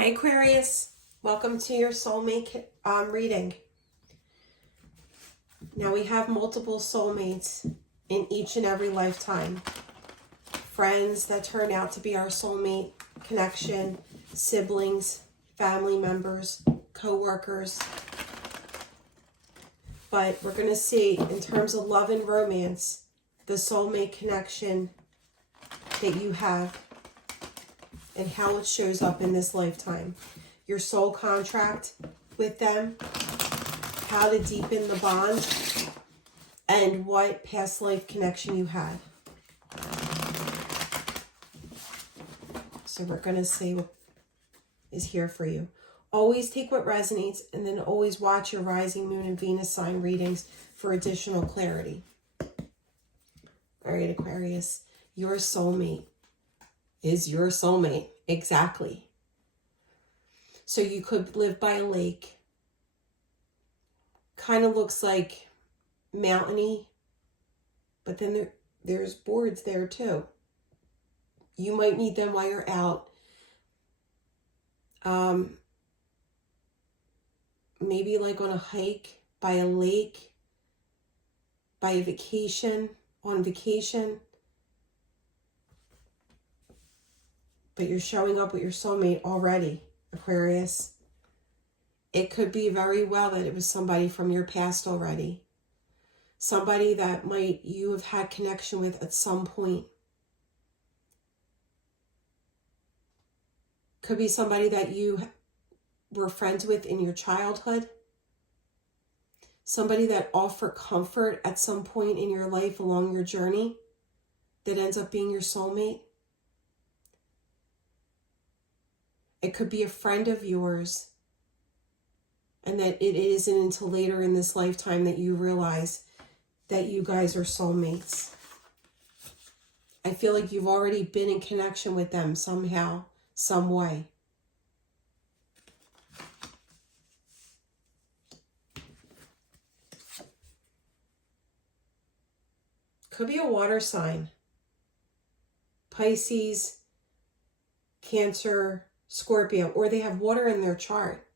Hi Aquarius, welcome to your soulmate reading. Now we have multiple soulmates in each and every lifetime. Friends that turn out to be our soulmate connection, siblings, family members, co-workers. But we're going to see in terms of love and romance, the soulmate connection that you have and how it shows up in this lifetime. Your soul contract with them, how to deepen the bond, and what past life connection you had. So we're going to see what is here for you. Always take what resonates, and then always watch your rising moon and Venus sign readings for additional clarity. All right, Aquarius, your soulmate is your soulmate. Exactly. So you could live by a lake. Kind of looks like mountainy, but then there's boards there too. You might meet them while you're out. Maybe like on a hike, by a lake, by a vacation, on vacation. But you're showing up with your soulmate already, Aquarius. It could be very well that it was somebody from your past already. Somebody that you have had connection with at some point. Could be somebody that you were friends with in your childhood. Somebody that offered comfort at some point in your life along your journey that ends up being your soulmate. It could be a friend of yours, and that it isn't until later in this lifetime that you realize that you guys are soulmates. I feel like you've already been in connection with them somehow, some way. Could be a water sign. Pisces, Cancer, Scorpio, or they have water in their chart.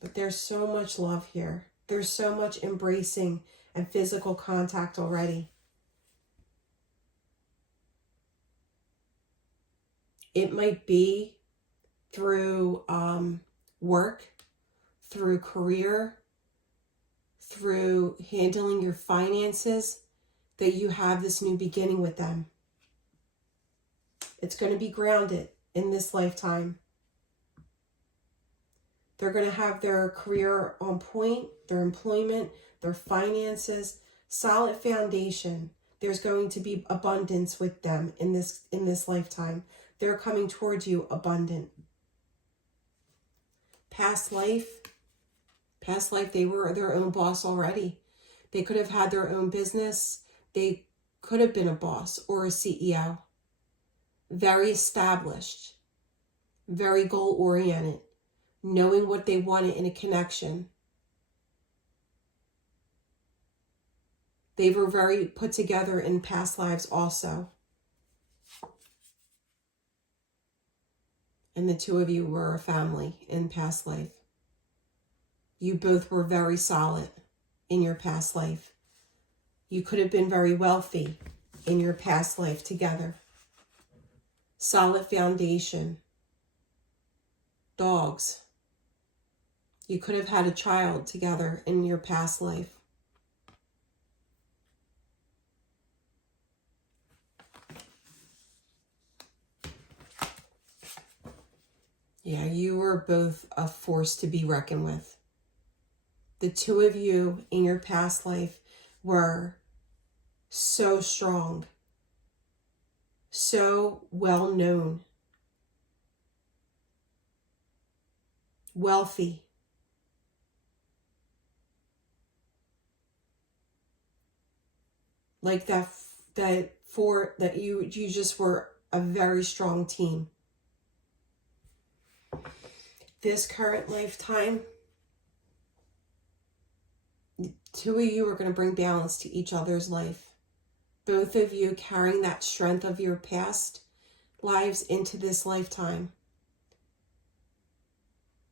But there's so much love here. There's so much embracing and physical contact already. It might be through work, through career, through handling your finances, that you have this new beginning with them. It's going to be grounded in this lifetime. They're going to have their career on point, their employment, their finances, solid foundation. There's going to be abundance with them in this lifetime. They're coming towards you abundant. Past life, they were their own boss already. They could have had their own business. They could have been a boss or a CEO. Very established, very goal-oriented, knowing what they wanted in a connection. They were very put together in past lives also. And the two of you were a family in past life. You both were very solid in your past life. You could have been very wealthy in your past life together. Solid foundation. Dogs. You could have had a child together in your past life. Yeah, you were both a force to be reckoned with. The two of you in your past life were so strong, so well known, wealthy. Like you just were a very strong team. This current lifetime, the two of you are going to bring balance to each other's life. Both of you carrying that strength of your past, lives into this lifetime.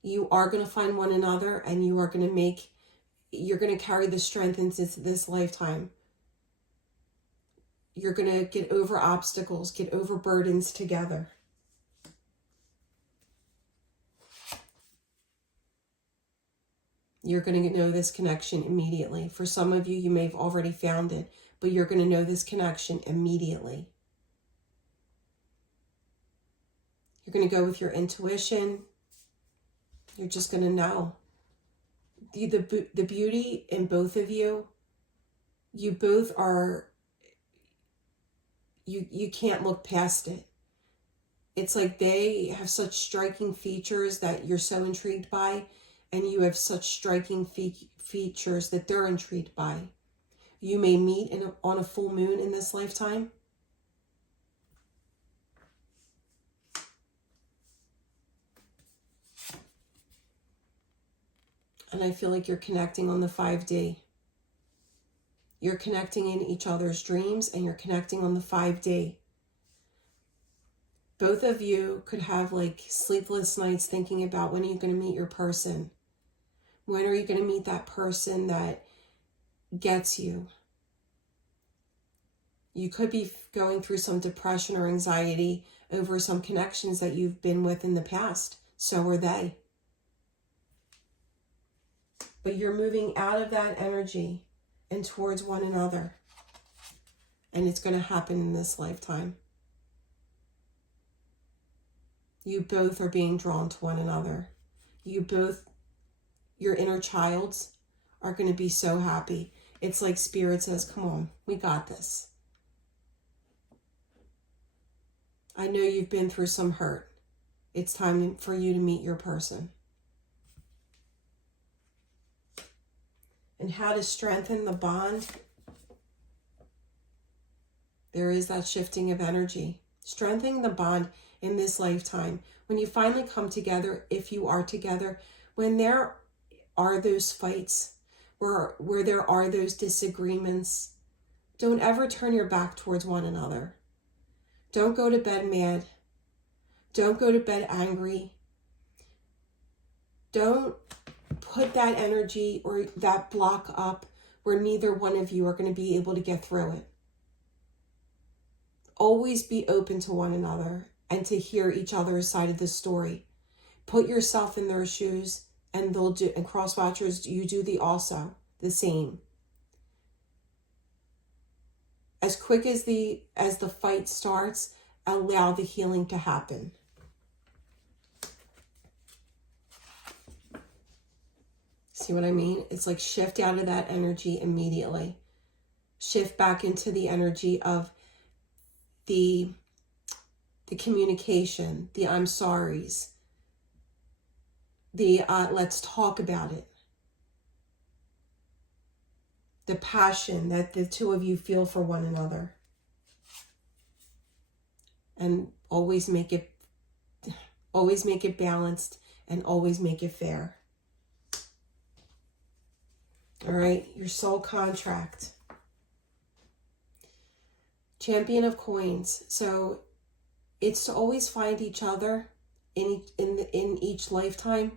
You are going to find one another, and you're going to carry the strength into this lifetime. You're going to get over obstacles, get over burdens together. You're going to know this connection immediately. For some of you, you may have already found it, but you're going to know this connection immediately. You're going to go with your intuition. You're just going to know. The beauty in both of you, you both are, you can't look past it. It's like they have such striking features that you're so intrigued by, and you have such striking features that they're intrigued by. You may meet on a full moon in this lifetime. And I feel like you're connecting on the 5D. You're connecting in each other's dreams, and you're connecting on the 5D. Both of you could have like sleepless nights thinking about, when are you going to meet your person? When are you going to meet that person that gets you? You could be going through some depression or anxiety over some connections that you've been with in the past. So are they. But you're moving out of that energy and towards one another. And it's going to happen in this lifetime. You both are being drawn to one another. You both, your inner childs, are going to be so happy. It's like Spirit says, come on, we got this. I know you've been through some hurt. It's time for you to meet your person. And how to strengthen the bond? There is that shifting of energy. Strengthening the bond in this lifetime. When you finally come together, if you are together, when there are those fights, where there are those disagreements, don't ever turn your back towards one another. Don't go to bed mad. Don't go to bed angry. Don't put that energy or that block up where neither one of you are going to be able to get through it. Always be open to one another and to hear each other's side of the story. Put yourself in their shoes, and they'll do, and cross watchers, you do the same. As quick as the fight starts, allow the healing to happen. See what I mean? It's like shift out of that energy immediately. Shift back into the energy of the communication, the I'm sorries, the let's talk about it. The passion that the two of you feel for one another. And always make it balanced, and always make it fair. All right, your soul contract. Champion of Coins. So it's to always find each other in each lifetime.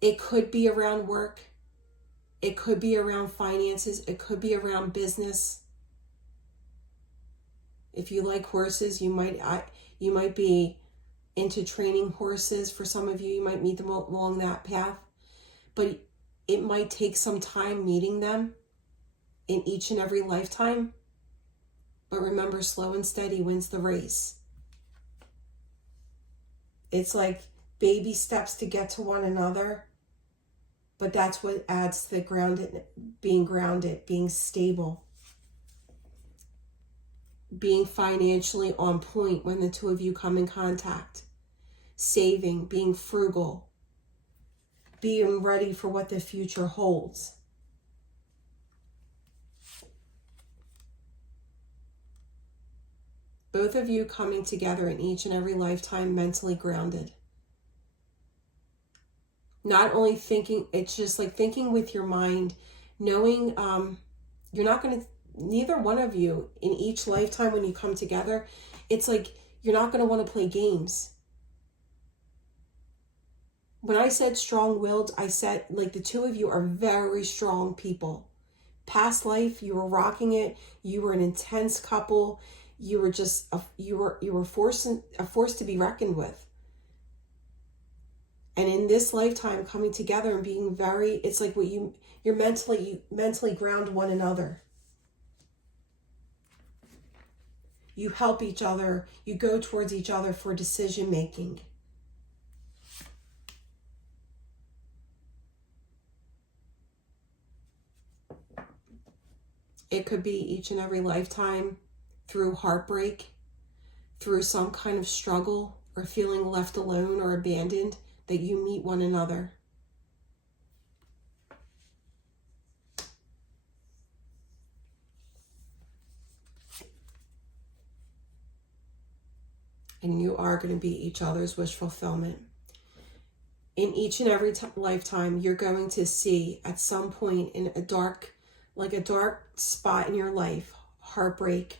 It could be around work. It could be around finances. It could be around business. If you like horses, you might be into training horses. For some of you, you might meet them along that path. But it might take some time meeting them in each and every lifetime. But remember, slow and steady wins the race. It's like baby steps to get to one another. But that's what adds to the grounded, being stable. Being financially on point when the two of you come in contact. Saving, being frugal. Being ready for what the future holds. Both of you coming together in each and every lifetime mentally grounded. Not only thinking, it's just like thinking with your mind, knowing you're not going to neither one of you in each lifetime when you come together, it's like you're not going to want to play games. When I said strong-willed, I said like the two of you are very strong people. Past life, you were rocking it. You were an intense couple. You were just you were a force to be reckoned with. And in this lifetime, coming together and being very, it's like what you mentally ground one another. You help each other. You go towards each other for decision making. It could be each and every lifetime through heartbreak, through some kind of struggle or feeling left alone or abandoned, that you meet one another. And you are going to be each other's wish fulfillment. In each and every lifetime, you're going to see at some point in a dark spot in your life, heartbreak.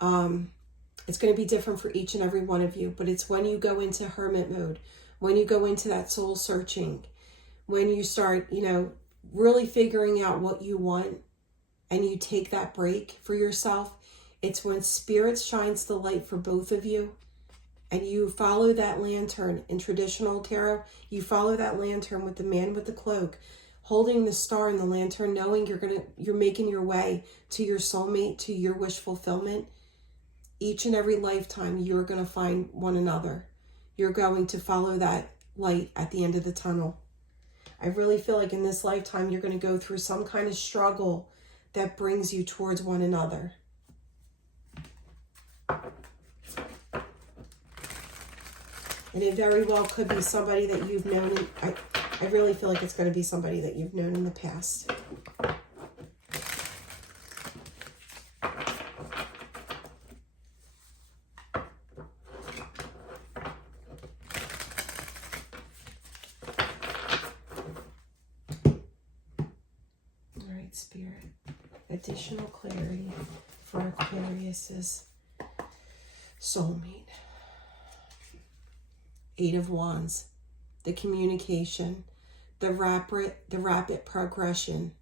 It's going to be different for each and every one of you, but it's when you go into hermit mode, when you go into that soul searching, when you start, really figuring out what you want and you take that break for yourself. It's when spirit shines the light for both of you and you follow that lantern. In traditional tarot, you follow that lantern with the man with the cloak, holding the star in the lantern, knowing you're making your way to your soulmate, to your wish fulfillment. Each and every lifetime, you're going to find one another. You're going to follow that light at the end of the tunnel. I really feel like in this lifetime, you're going to go through some kind of struggle that brings you towards one another. And it very well could be somebody that you've known. I really feel like it's going to be somebody that you've known in the past. All right, Spirit. Additional clarity for Aquarius's soulmate. 8 of Wands. The communication, the rapid progression.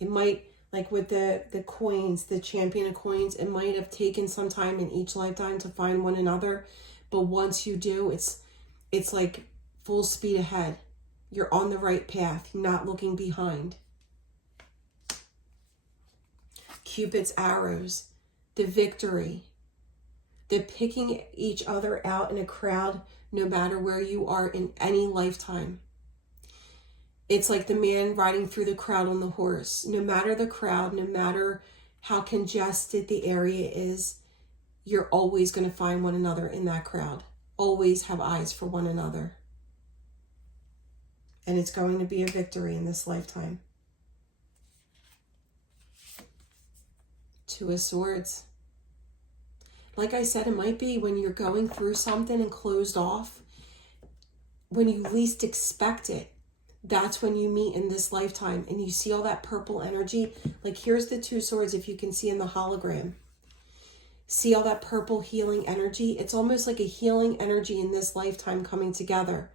It might, like with the coins, the champion of coins, it might have taken some time in each lifetime to find one another. But once you do, it's like full speed ahead. You're on the right path, not looking behind. Cupid's arrows, the victory, the picking each other out in a crowd, no matter where you are in any lifetime. It's like the man riding through the crowd on the horse. No matter the crowd, no matter how congested the area is, you're always going to find one another in that crowd. Always have eyes for one another. And it's going to be a victory in this lifetime. 2 of Swords. Like I said, it might be when you're going through something and closed off, when you least expect it. That's when you meet in this lifetime and you see all that purple energy. Like here's the 2 swords, if you can see in the hologram. See all that purple healing energy? It's almost like a healing energy in this lifetime coming together.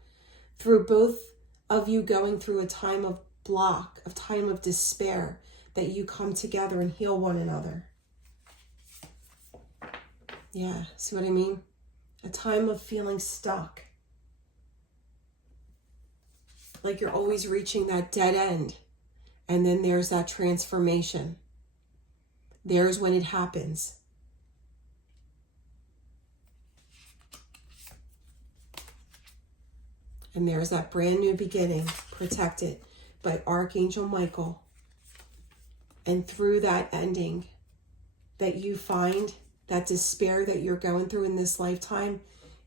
Through both of you going through a time of block, a time of despair, that you come together and heal one another. Yeah, see what I mean? A time of feeling stuck. Like you're always reaching that dead end. And then there's that transformation. There's when it happens. And there's that brand new beginning, protected by Archangel Michael. And through that ending that you find, that despair that you're going through in this lifetime,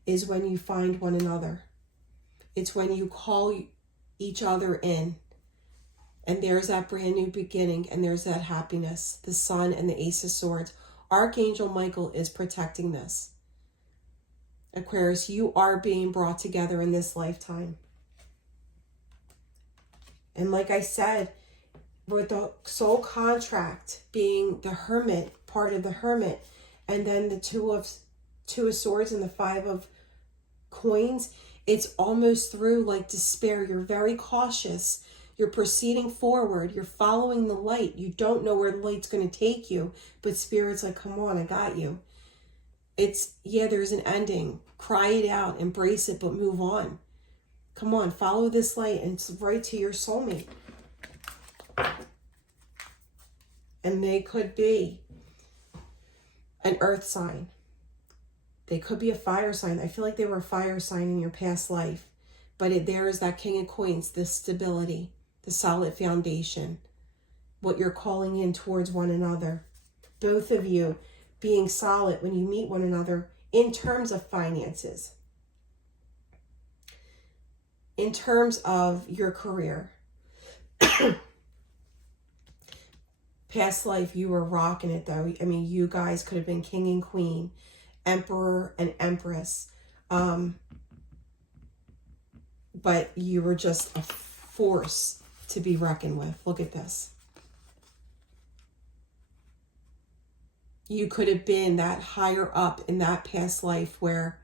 is when you find one another. It's when you call each other in. And there's that brand new beginning, and there's that happiness. The Sun and the Ace of Swords. Archangel Michael is protecting this. Aquarius, you are being brought together in this lifetime. And like I said, with the soul contract being the hermit, part of the hermit, and then the two of swords and the 5 of coins, it's almost through like despair. You're very cautious. You're proceeding forward. You're following the light. You don't know where the light's going to take you, but Spirit's like, come on, I got you. It's, yeah, there's an ending. Cry it out, embrace it, but move on. Come on, follow this light, and it's right to your soulmate. And they could be an earth sign. They could be a fire sign. I feel like they were a fire sign in your past life. But there is that King of Coins, the stability, the solid foundation, what you're calling in towards one another. Both of you being solid when you meet one another in terms of finances, in terms of your career. Past life, you were rocking it though. I mean, you guys could have been king and queen, emperor and empress. But you were just a force to be reckoned with. Look at this. You could have been that higher up in that past life where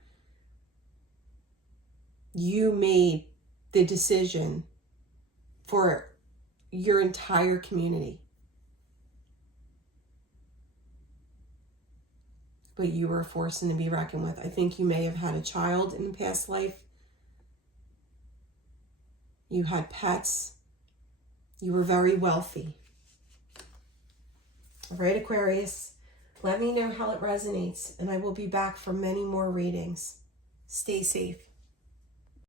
you made the decision for your entire community. But you were a force to be reckoned with. I think you may have had a child in the past life. You had pets. You were very wealthy. All right, Aquarius. Let me know how it resonates, and I will be back for many more readings. Stay safe.